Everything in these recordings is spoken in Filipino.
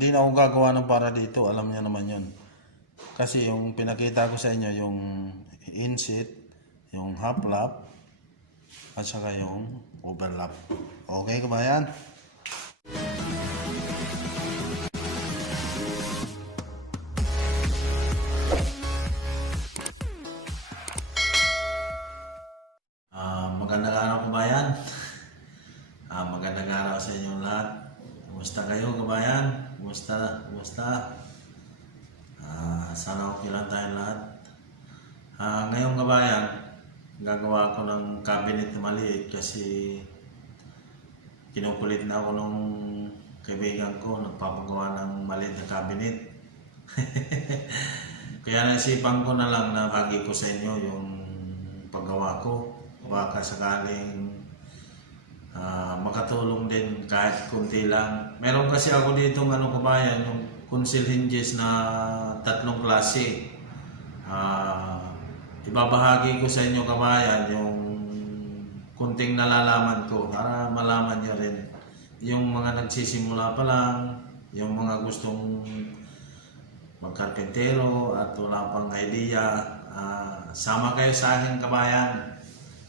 Hindi na ako gagawa ng para dito. Alam niya naman yun. Kasi yung pinakita ko sa inyo, yung inset, yung half lap, at saka yung overlap. Okay, kabayan? Ah, ngayong kabayan, gagawa ko ng cabinet na maliit kasi kinukulit na ako nung kaibigan ko, nagpapagawa ng maliit na cabinet. Kaya naisipan ko na lang na bagi ko sa inyo yung paggawa ko. Baka sakaling ah, makatulong din kahit kunti lang. Meron kasi ako dito ng ano kabayan, yung conceal hinges na tatlong klase. Ah, ibabahagi ko sa inyo kabayan yung kunting nalalaman ko para malaman niyo rin yung mga nagsisimula pa lang, yung mga gustong magkarpentero at wala pang idea, ah, sama kayo sa akin kabayan.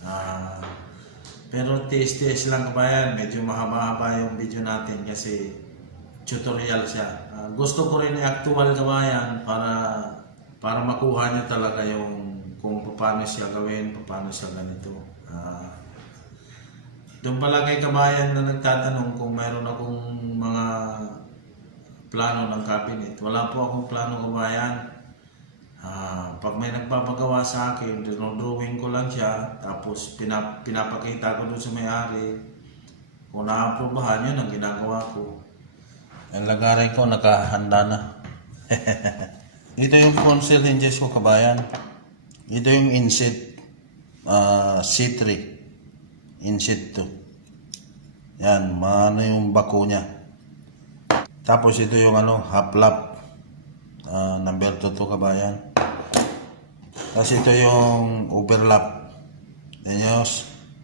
Ah, pero tiis-tiis lang kabayan, medyo mahaba-haba yung video natin kasi tutorial siya. Ah, gusto ko rin i-actual kabayan para para makuha niyo talaga yung kung paano siya gawin, paano siya ganito. Ah, doon pala kay kabayan na nagtatanong kung mayroon akong mga plano ng cabinet. Wala po akong plano kabayan. Ah, pag may nagpapagawa sa akin, drawing ko lang siya, tapos pinap pinapakita ko doon sa may-ari. Kung na-aprobahan yun ang ginagawa ko. Ang lagaray ko nakahanda na. Ito yung conceal hinges ko kabayan. Ito yung inset ah, C3. Inset to. Yan, maano yung bako niya. Tapos ito yung ano, half lap. Ah, number 2 to kabayan. Tapos ito yung overlap. Yun,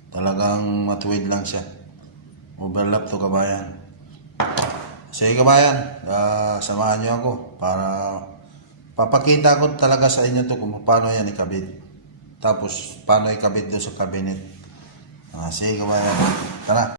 talagang matuwid lang siya. Overlap to kabayan. Sige kabayan, ah, samahan niyo ako para papakita ko talaga sa inyo to kung paano yan ikabit. Tapos paano ikabit doon sa cabinet. Ah, sige kabayan, tara.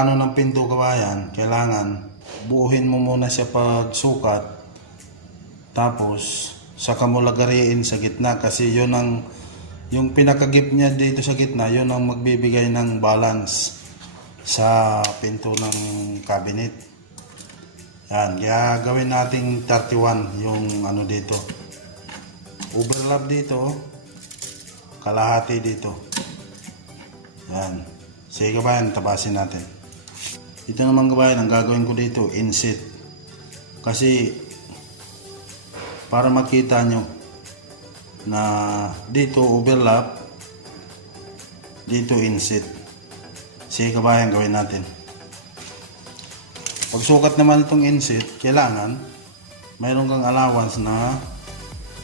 Ano ng pinto kawayan, kailangan buuhin mo muna siya pag sukat. Tapos, saka mo lagariin sa gitna kasi yun ang yung pinakagip niya dito sa gitna, yun ang magbibigay ng balance sa pinto ng cabinet. Yan, kaya gawin nating 31 yung ano dito. Overlap dito, kalahati dito. Yan. Sige kabayan, tabasin natin. Ito naman kabayan, ang gagawin ko dito, inset. Kasi, para makita nyo na dito overlap, dito inset. Sige kabayan, gawin natin. Pag sukat naman itong inset, kailangan mayroon kang allowance na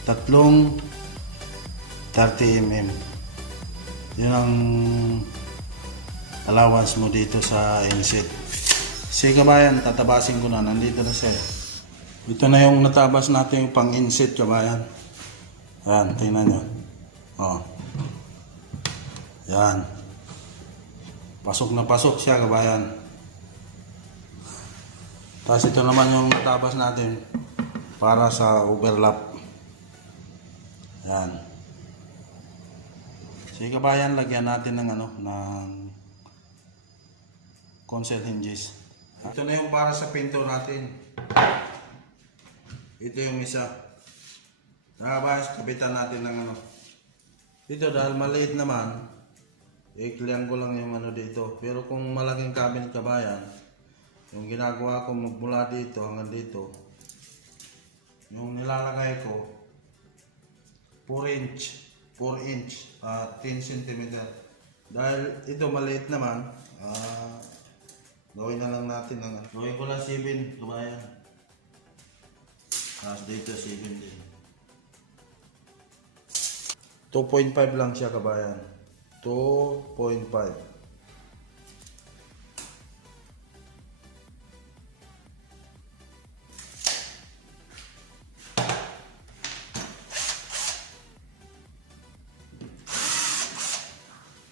tatlong 30 mm. Yun ang allowance mo dito sa inset. Sige kabayan, tatabasin ko na. Nandito na siya. eh. Ito na yung natabas natin yung pang inset kabayan. Yan, tingnan nyo. Oh. Yan. Pasok na pasok siya kabayan. Tapos ito naman yung natabas natin para sa overlap. Yan. Sige kabayan, lagyan natin ng ano, ng console hinges. Ito na yung para sa pinto natin. Ito yung isa. Nakabahas, kapitan natin ng ano. Dito dahil maliit naman, ikliang ko lang yung ano dito. Pero kung malaking cabinet kabayan, yung ginagawa ko mula dito hanggang dito, yung nilalagay ko, 4 inch, 4 inch, ah 10 cm. Dahil ito maliit naman, ah gawin na lang natin ng ano. Gawin ko lang 7, kabayan. Tapos dito 7 din. 2.5 lang siya kabayan. 2.5.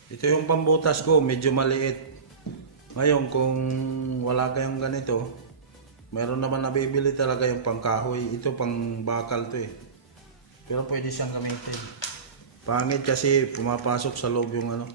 Ito yung pambutas ko, medyo maliit. Ngayon, kung wala kayong ganito, meron naman nabibili talaga yung pangkahoy. Ito pang bakal to eh. Pero pwede siyang gamitin. Pangit kasi pumapasok sa loob yung ano.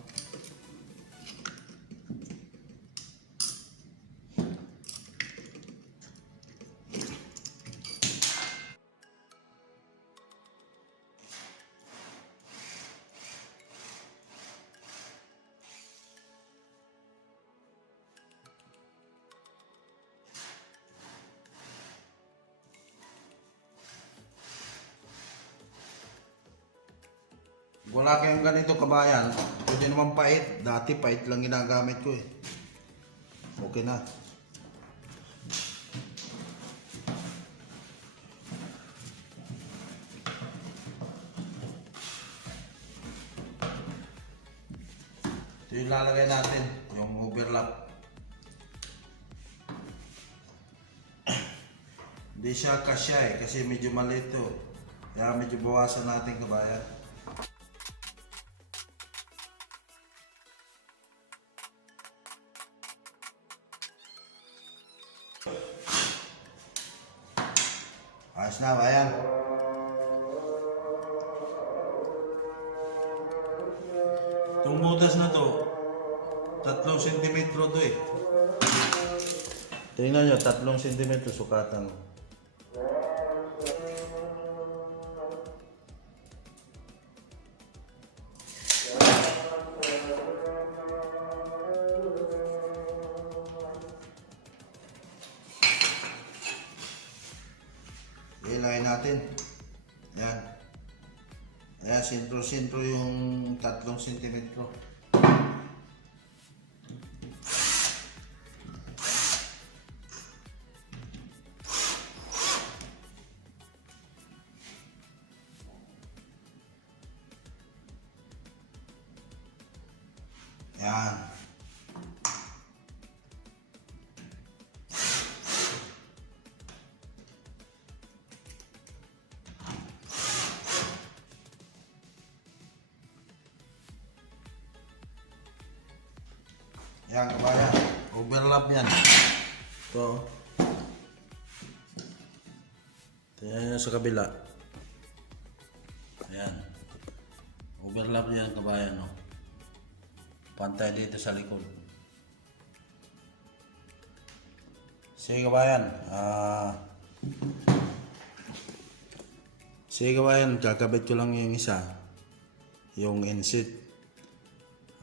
Wala kayong ganito kabayan. Pwede naman pait. Dati pait lang ginagamit ko eh. Okay na. Ito yung lalagay natin. Yung overlap. Hindi siya kasya eh. Kasi medyo maliit to. Kaya medyo bawasan natin kabayan. Na, bayan. Itong butas na to, tatlong sentimetro to eh. Tingnan nyo, tatlong sentimetro sukatan. Natin. Yan. Ayan, sentro-sentro yung tatlong sentimetro. Yan, kabayan. Overlap yan. Ito. Tingnan sa kabila. Ayan. Overlap yan kabayan, no? Pantay dito sa likod. Sige kabayan. Ah... Sige kabayan, kakabit ko lang yung isa. Yung inset.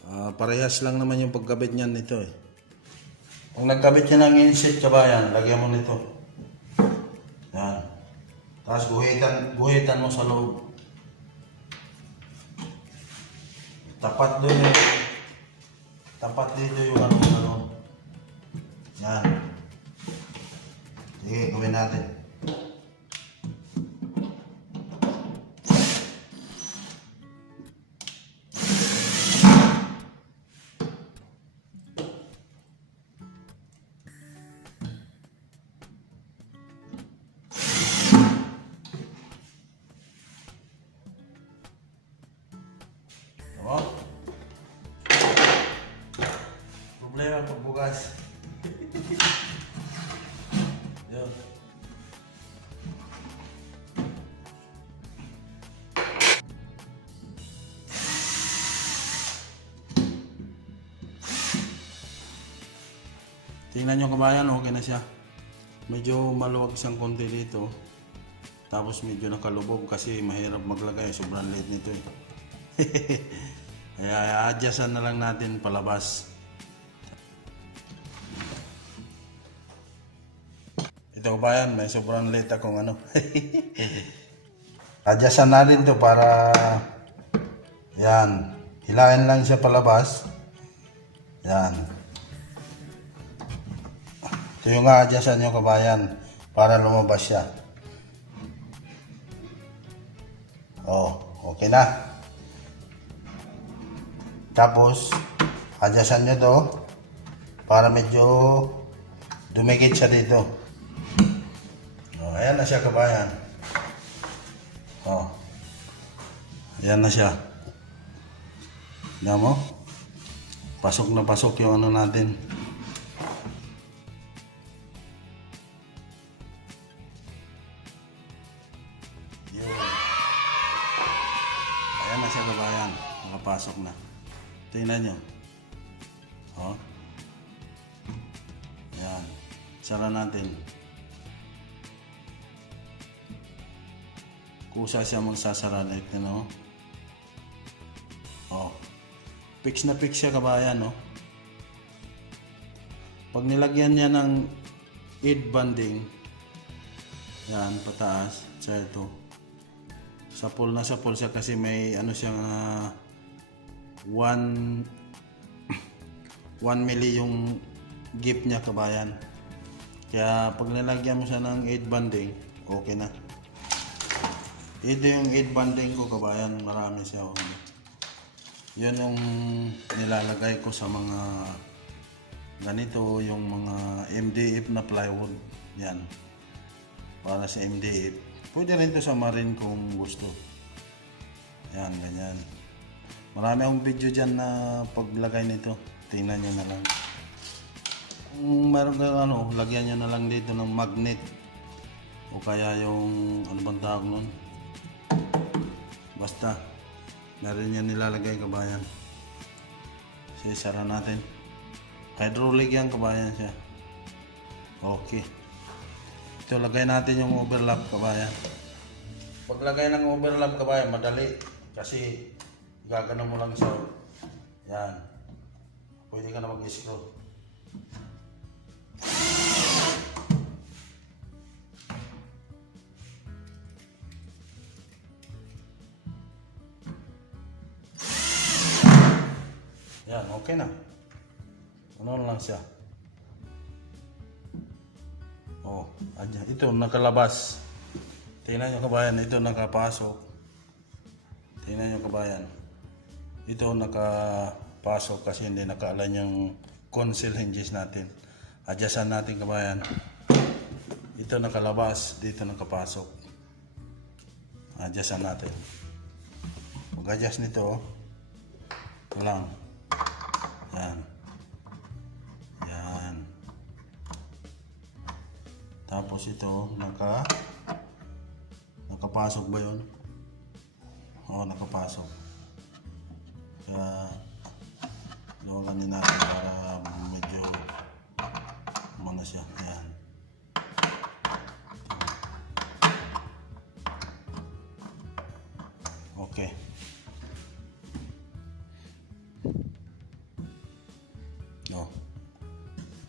Ah, parehas lang naman yung pagkabit niyan nito eh. Kung nagkabit ka ng inset kabayan, lagyan mo nito. Yan. Tapos guhitan, guhitan mo sa loob. Tapat doon yung tapat dito yung ano ano. Yan. Sige, gawin natin. Tingnan nyo kabayan, okay na siya. Medyo maluwag siyang konti dito. Tapos medyo nakalubog kasi mahirap maglagay. Sobrang liit nito eh. Kaya adjustan na lang natin palabas. Ito ba yan? May sobrang late akong ano. adjustan natin to para yan. Hilahin lang siya palabas. Yan. Ito yung adjustan nyo kabayan para lumabas siya. Oh, okay na. Tapos, adjustan nyo to para medyo dumikit siya dito. Oh, ayan na siya kabayan. Oh. Ayan na siya. Tignan mo? Pasok na pasok yung ano natin. Tingnan nyo. Oh. Ayan. Sara natin. Kusa siya magsasara like no? Oh. Fix na fix siya kabayan, no? Pag nilagyan niya ng aid banding, yan, pataas, sa ito. Sa pool na sa pool siya kasi may ano siyang ah, 1 1 milli yung gift niya kabayan. Kaya pag nilagyan mo siya ng 8 banding, okay na. Ito yung 8 banding ko kabayan, marami siya. oh. Yun yung nilalagay ko sa mga ganito, yung mga MDF na plywood. Yan. Para sa MDF. Pwede rin to sa marine kung gusto. Yan, ganyan. Marami akong video dyan na paglagay nito. Tingnan nyo na lang. Kung meron kang ano, lagyan nyo na lang dito ng magnet. O kaya yung, ano bang tawag nun? Basta. Meron yan nilalagay kabayan. So, isara natin. Hydraulic yan kabayan siya. Okay. Ito, lagay natin yung overlap kabayan. Paglagay ng overlap kabayan, madali. Kasi gagana mo lang sa yan. Pwede ka na mag-screw. Yan, okay na. Ano lang siya. Oh, adyan. Ito, nakalabas. Tingnan nyo kabayan, ito nakapasok. Tingnan nyo kabayan. Ito nakapasok kasi hindi nakaalan yung console hinges natin. Adjustan natin kabayan. Ito nakalabas, dito nakapasok. Adjustan natin. Pag-adjust nito, oh. Ito lang. Yan. Yan. Tapos ito, naka nakapasok ba yun? Oo, nakapasok. Kaya Lawagan natin para medyo umano siya. Ayan. Okay. No.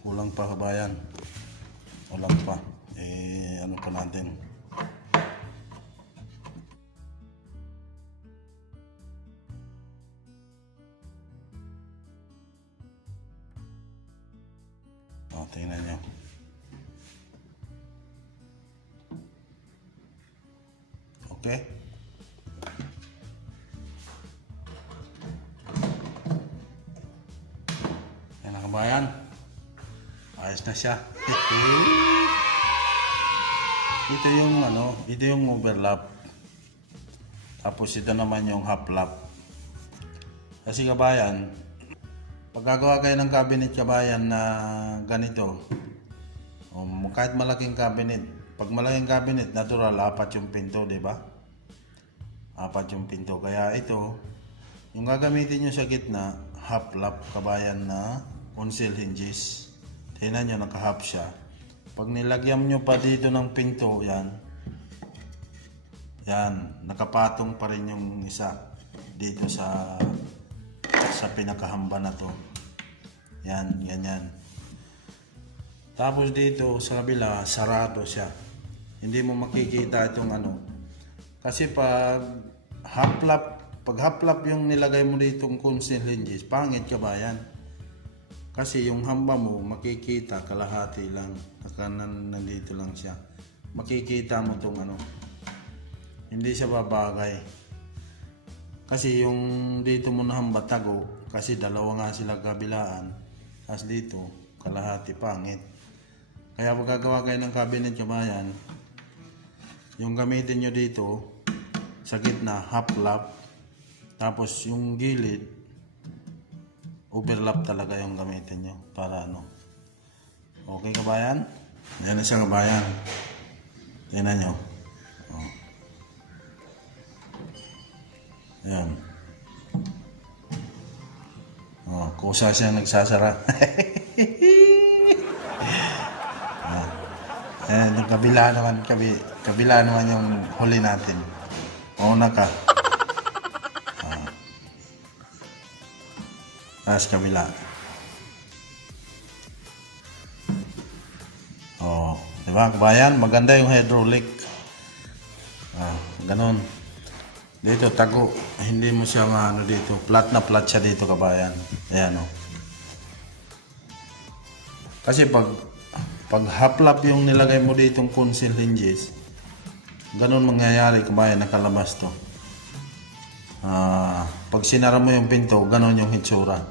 Kulang pa kabayan. Kulang pa. Eh, ano pa natin? Okay? Yan na kabayan. Ayos na siya. ito yung ano, ito yung overlap. Tapos ito naman yung half lap. Kasi kabayan, pag gagawa kayo ng cabinet kabayan na ganito, um, kahit malaking cabinet, pag malaking cabinet, natural, apat yung pinto, di ba? Apat yung pinto. Kaya ito, yung gagamitin nyo sa gitna, half lap kabayan na console hinges. Tingnan nyo, naka-half siya. Pag nilagyan nyo pa dito ng pinto, yan. Yan, nakapatong pa rin yung isa dito sa sa pinakahamba na to. Yan, ganyan. Tapos dito sa kabila, sarado siya. Hindi mo makikita itong ano. Kasi pag half lap, pag half lap yung nilagay mo dito yung constant hinges, pangit ka ba yan? Kasi yung hamba mo, makikita kalahati lang. Nakanan nandito lang siya. Makikita mo itong ano. Hindi siya babagay. Kasi yung dito mo na hamba tago, kasi dalawa nga sila kabilaan. Tapos dito, kalahati pangit. Kaya pag gagawa kayo ng cabinet kabayan, yung gamitin nyo dito, sa gitna, half lap. Tapos yung gilid, overlap talaga yung gamitin nyo. Para ano. Okay kabayan? Yan na siya kabayan. Tingnan nyo. Oh. Ayan. Oh, kusa siya nagsasara. ah. Ayan, yung kabila naman, kabi, kabila naman yung huli natin. Una ka. Ah. Tapos kabila. Oh, di ba kabayan? Maganda yung hydraulic. Ah, ganun. Dito, tago. Hindi mo siya maano dito. Flat na flat siya dito, kabayan. Ayan, o. Kasi pag pag haplap yung nilagay mo dito yung console hinges, ganun mangyayari, kabayan, nakalabas to. Ah, pag sinara mo yung pinto, ganun yung hitsura.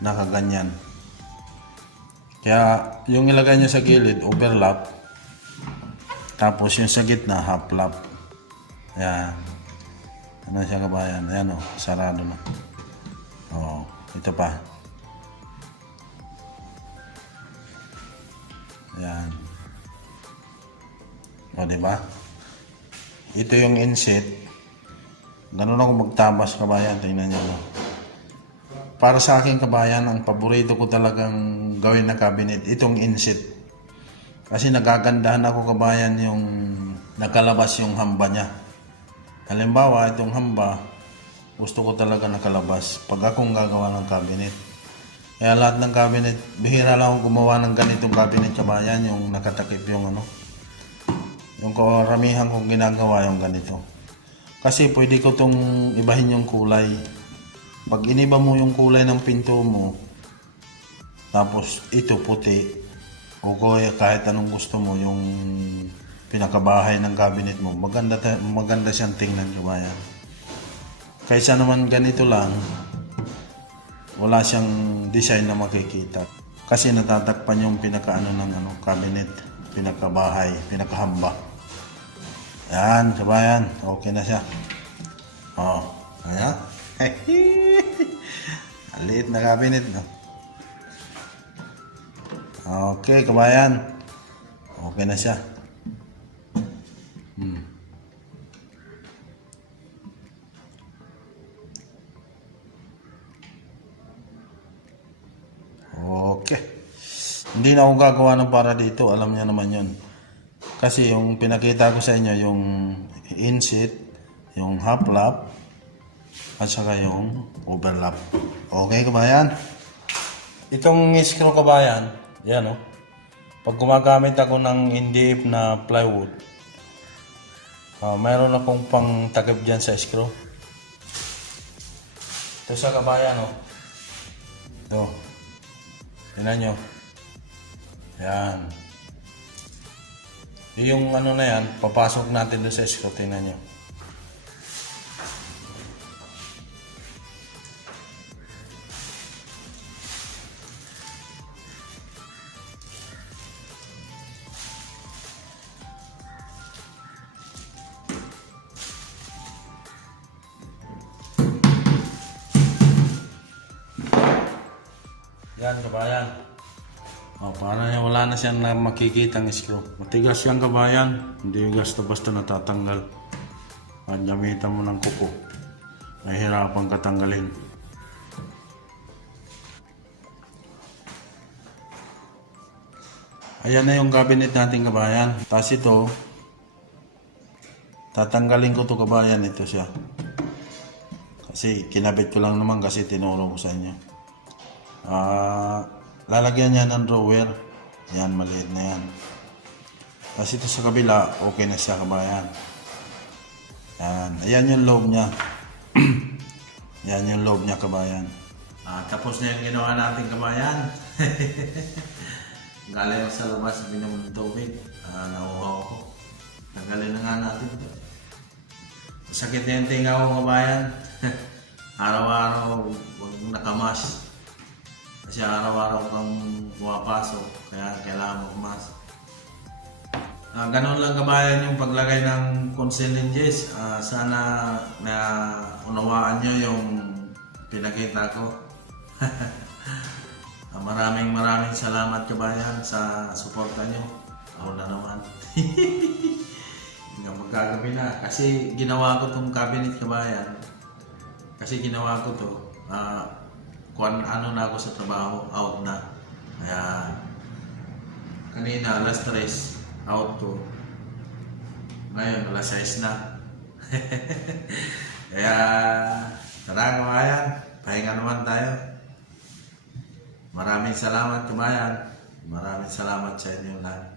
Nakaganyan. Kaya, yung ilagay niya sa gilid, overlap. Tapos yung sa gitna, half lap. Yan. Ano siya kabayan? Ayan o, sarado na. Oo, ito pa. Ayan. O, di ba? Ito yung inset. Ganun ako magtabas kabayan. Tingnan niyo. No? Para sa akin kabayan, ang paborito ko talagang gawin na cabinet, itong inset. Kasi nagagandahan ako kabayan yung nakalabas yung hamba niya. Halimbawa, itong hamba, gusto ko talaga nakalabas pag akong gagawa ng cabinet. Kaya lahat ng cabinet, bihira lang akong gumawa ng ganitong cabinet kabayan, yung nakatakip yung ano. Yung karamihan kong ginagawa yung ganito. Kasi pwede ko tong ibahin yung kulay. Pag iniba mo yung kulay ng pinto mo, tapos ito puti, o kaya kahit anong gusto mo, yung pinakabahay ng cabinet mo, maganda, maganda siyang tingnan kabayan. Kaysa naman ganito lang, wala siyang design na makikita. Kasi natatakpan yung pinakaano ng ano, cabinet, pinakabahay, pinakahamba. Yan, kabayan. Okay na siya. Oh, ayan. Ang liit na cabinet. No? Okay, kabayan. Okay na siya. Hmm. Okay. Hindi na akong gagawa ng para dito. Alam niya naman yun. Kasi yung pinakita ko sa inyo, yung inset, yung half lap, at saka yung overlap. Okay, kabayan? Itong screw kabayan, yan oh. Pag gumagamit ako ng NDF na plywood, ah, mayroon akong pang takip dyan sa screw. Ito sa kabayan oh. Ito. Tingnan nyo. Yan. Yung ano na yan, papasok natin doon sa screw. Tingnan nyo. Yan, kabayan. Para niya wala na siyang na makikita ng screw. Matigas yan, kabayan. Hindi yung basta-basta natatanggal. At gamitan mo ng kuko. Nahihirapan katanggalin. Ayan na yung cabinet natin, kabayan. Tapos ito, tatanggalin ko to kabayan. Ito siya. Kasi kinabit ko lang naman kasi tinuro ko sa inyo. Ah, lalagyan niya ng drawer. Yan, maliit na yan. Tapos ito sa kabila, okay na siya kabayan. Yan, ayan yung loob niya. yan yung loob niya kabayan. Ah, tapos na yung ginawa natin kabayan. Galing ako sa labas, binom ng tubig. Ah, nauhaw ko. Tanggalin na nga natin. Sakit na yung tinga ko kabayan. araw-araw, huwag nakamas. Kasi araw-araw kang pumapasok, kaya kailangan mo kumas. Ah, ganun lang kabayan yung paglagay ng concealing Ah, sana na unawaan nyo yung pinakita ko. Ah, maraming maraming salamat kabayan sa suporta nyo. Ako na naman. Hanggang magkagabi na. Kasi ginawa ko tong cabinet kabayan. Kasi ginawa ko to. ah kung ano na ako sa trabaho, out na. Kaya kanina alas 3, out to. Ngayon, alas 6 na. Kaya, tara kumayan, pahinga naman tayo. Maraming salamat kumayan. Maraming salamat sa inyo lahat.